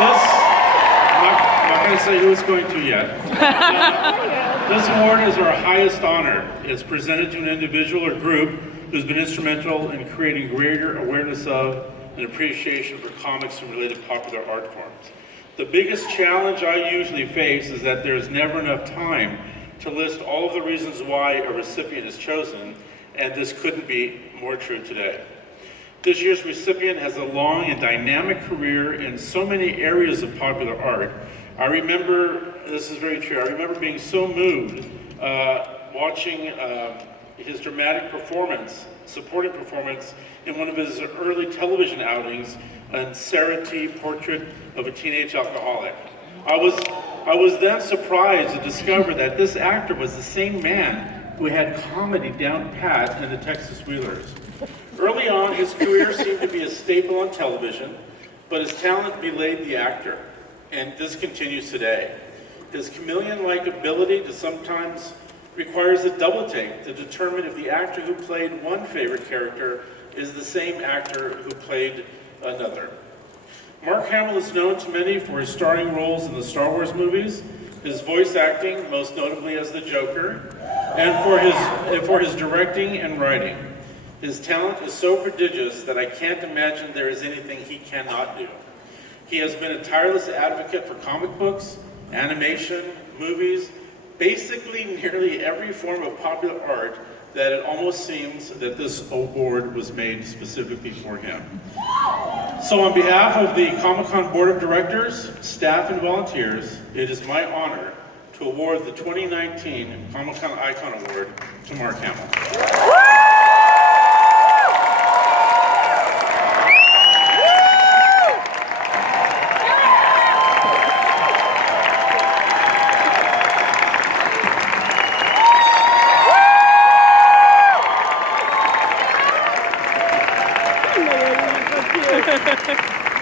I'm not going to say who it's going to yet. This award is our highest honor. It's presented to an individual or group who's been instrumental in creating greater awareness of and appreciation for comics and related popular art forms. The biggest challenge I usually face is that there's never enough time to list all of the reasons why a recipient is chosen, and this couldn't be more true today. This year's recipient has a long and dynamic career in so many areas of popular art. I remember, this is very true, I remember being so moved watching his dramatic performance, supporting performance in one of his early television outings on Sarah T. Portrait of a Teenage Alcoholic. I was then surprised to discover that this actor was the same man who had comedy down pat in the Texas Wheelers. Early on, his career seemed to be a staple on television, but his talent belayed the actor, and this continues today. His chameleon-like ability to sometimes requires a double take to determine if the actor who played one favorite character is the same actor who played another. Mark Hamill is known to many for his starring roles in the Star Wars movies, his voice acting, most notably as the Joker, and for his directing and writing. His talent is so prodigious that I can't imagine there is anything he cannot do. He has been a tireless advocate for comic books, animation, movies, basically nearly every form of popular art that it almost seems that this award was made specifically for him. So on behalf of the Comic-Con Board of Directors, staff, and volunteers, it is my honor to award the 2019 Comic-Con Icon Award to Mark Hamill.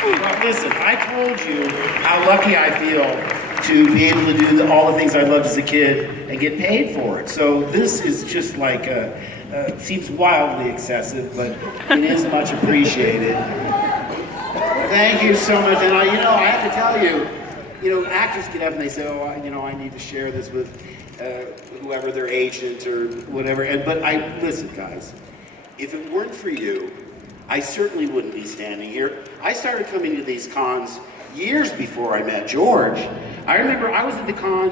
Well, listen, I told you how lucky I feel to be able to do all the things I loved as a kid and get paid for it. So this is just like, seems wildly excessive, but it is much appreciated. Thank you so much. And I have to tell you, actors get up and they say, oh, I need to share this with whoever their agent or whatever. But listen, guys, if it weren't for you, I certainly wouldn't be standing here. I started coming to these cons years before I met George. I remember I was at the con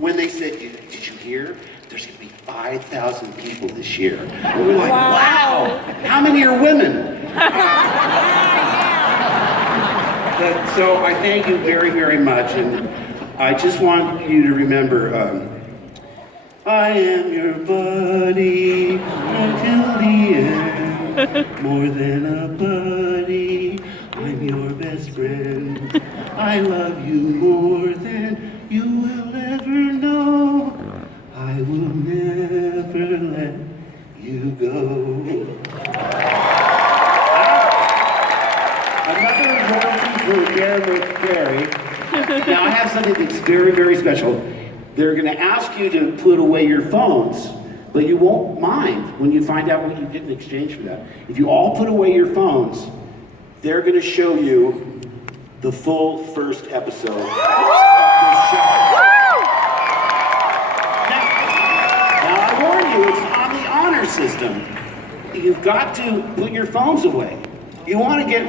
when they said, did you hear? There's going to be 5,000 people this year. And we're like, wow, how many are women? But, so I thank you very, very much. And I just want you to remember, I am your buddy until the end. More than a buddy, I'm your best friend. I love you more than you will ever know. I will never let you go. Another royalty for Darren McCary. Now I have something that's very, very special. They're going to ask you to put away your phones, but you won't mind when you find out what you get in exchange for that. If you all put away your phones, they're going to show you the full first episode of this show. Now I warn you, it's on the honor system. You've got to put your phones away. You want to get